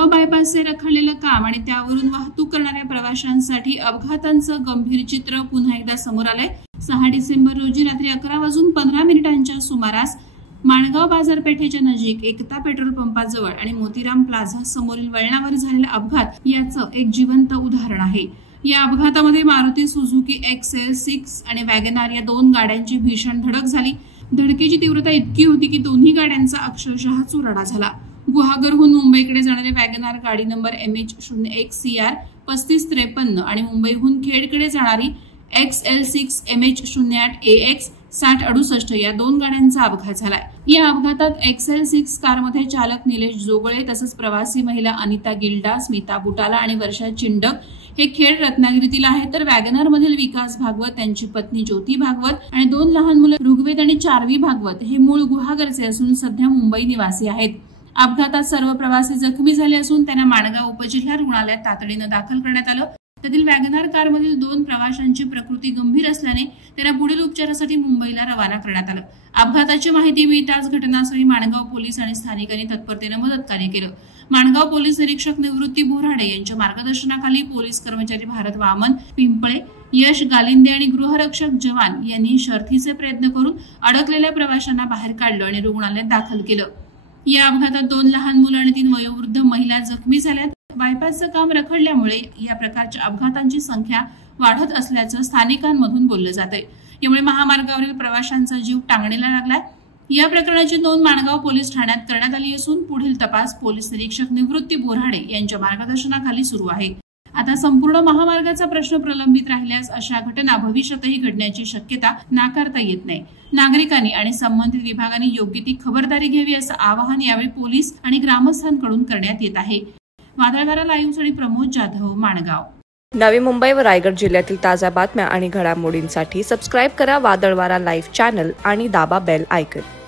माणगाव बायपासचे रखडलेलं काम आणि त्यावरून वाहतूक करणाऱ्या प्रवाशांसाठी अपघातांचं गंभीर चित्र पुन्हा एकदा समोर आलंय। 6 डिसेंबर रोजी रात्री 11:15 सुमारास माणगाव बाजारपेठेच्या नजीक एकता पेट्रोल पंपाजवळ आणि मोतीराम प्लाझा समोरील वळणावर झालेला अपघात याचं एक जिवंत उदाहरण आहे। या अपघातामध्ये मारुती सुझुकी XL6 आणि वॅगनार या 2 गाड्यांची भीषण धडक झाली। धडकेची तीव्रता इतकी होती की दोन्ही गाड्यांचा अक्षरशः चुराडा झाला। गुहागरहून मुंबईकडे जाणारी वॅगनार गाडी नंबर MH01CR 3553 आणि मुंबईहून खेडकडे जाणारी XL6 MH08AX 6068 या 2 गाड्यांचा अपघात झालाय। या अपघातात XL6 कारमध्ये चालक निलेश जोगळे तसंच प्रवासी महिला अनिता गिल्डा, स्मिता बुटाला आणि वर्षा चिंडक हे खेड रत्नागिरीतील आहेत, तर वॅगनार मधील विकास भागवत, त्यांची पत्नी ज्योती भागवत आणि 2 लहान मुलं ऋग्वेद आणि चार्वी भागवत हे मूळ गुहागरचे असून सध्या मुंबई निवासी आहेत। अपघातात सर्व प्रवासी जखमी झाले असून त्यांना माणगाव उपजिल्हा रुग्णालयात तातडीने दाखल करण्यात आलं। त्यातील वॅगनार कारमधील 2 प्रवाशांची प्रकृती गंभीर असल्याने त्यांना पुढील उपचारासाठी मुंबईला रवाना करण्यात आलं। अपघाताची माहिती मिळताच घटनास्थळी माणगाव पोलीस आणि स्थानिकांनी तत्परतेने मदतकार्य केलं। माणगाव पोलीस निरीक्षक निवृत्ती बोराडे यांच्या मार्गदर्शनाखाली पोलीस कर्मचारी भारत वामन पिंपळे, यश गालिंदे आणि गृहरक्षक जवान यांनी शर्थीचे प्रयत्न करून अडकलेल्या प्रवाशांना बाहेर काढलं आणि रुग्णालयात दाखल केलं। या अपघातात 2 लहान मुलं आणि 3 वयोवृद्ध महिला जखमी झाल्यात। बायपासचं काम रखडल्यामुळे या प्रकारच्या अपघातांची संख्या वाढत असल्याचं स्थानिकांमधून बोललं जातंय। यामुळे महामार्गावरील प्रवाशांचा जीव टांगणीला लागलाय। या प्रकरणाची नोंद माणगाव पोलीस ठाण्यात करण्यात आली असून पुढील तपास पोलीस निरीक्षक निवृत्ती बोराडे यांच्या मार्गदर्शनाखाली सुरू आहे। आता संपूर्ण महामार्गाचा प्रश्न प्रलंबित राहिल्यास अशा घटना भविष्यातही घडण्याची शक्यता नाकारता येत नाही। नागरिकांनी आणि संबंधित विभागांनी योग्य ती खबरदारी घ्यावी असं आवाहन यावेळी पोलीस आणि ग्रामस्थांकडून करण्यात येत आहे। वादळवारा लाईव्हसाठी प्रमोद जाधव, माणगाव। नवी मुंबई व रायगड जिल्ह्यातील ताज्या बातम्या आणि घडामोडींसाठी सबस्क्राईब करा वादळवारा लाईव्ह चॅनल आणि दाबा बेल आयकॉन।